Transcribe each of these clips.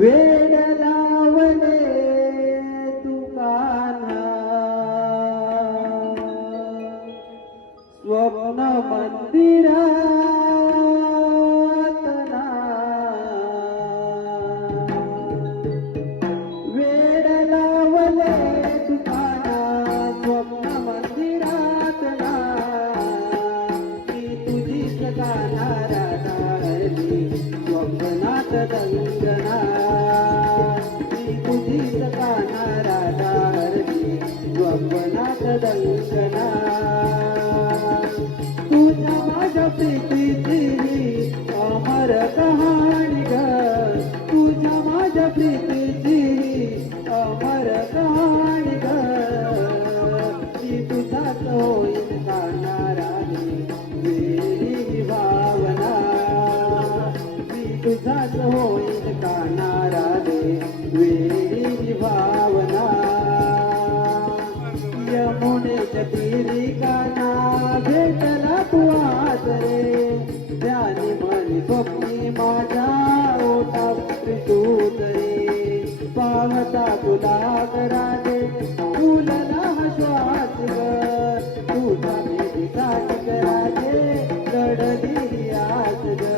वेड लावले तू कान्हा स्वप्न मंदिरात ना वेड लावले तू कान्हा स्वप्न मंदिरात ना मी तुझीच कान्हा राधा हरली स्वप्नात दंगना मी तुझीच कान्हा राधा हरली स्वप्नात दंगना तुझ्या माझ्या प्रीतीची अमर कहाणी ग तुझ्या माझ्या प्रीतीची अमर कहाणी ग मी तुझाच होईन कान्हा राणी वेडी भावना मी तुझाच होईन कान्हा राणी वेडी भावना यमुनेच्या तीरी कान्हा भेटला तू आज रे ध्यानी मनी स्वप्नी माझ्या ओठावरी तूच रे पाहता तुला राजे फुलला हा श्वास ग तुझा भेटीसाठी राजे लढली आस ग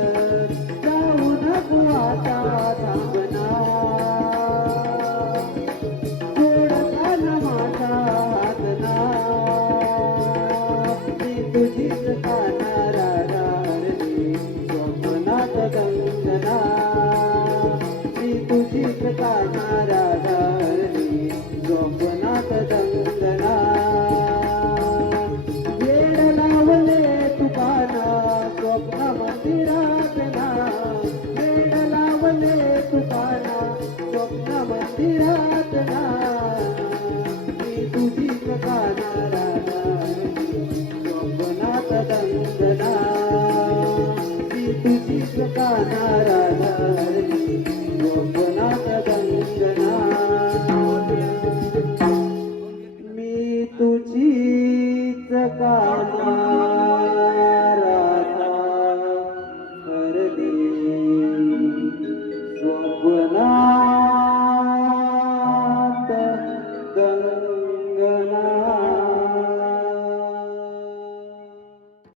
जाऊ नको आता थांबना सोडता न माझा हात ना मी तुझीच कान्हा राधा हरली स्वप्नात दंगना मी तुझीच कान्हा राधा हरली स्वप्नात दंगना वेड लावले तू कान्हा स्वप्न मंदिरात ना वेड लावले तू कान्हा स्वप्न मंदिरात ना मी तुझीच कान्हा राधा हरली स्वप्नात दंगना मी तुझीच कान्हा राधा हरली स्वप्नात दंगना मी तुझीच कान्हा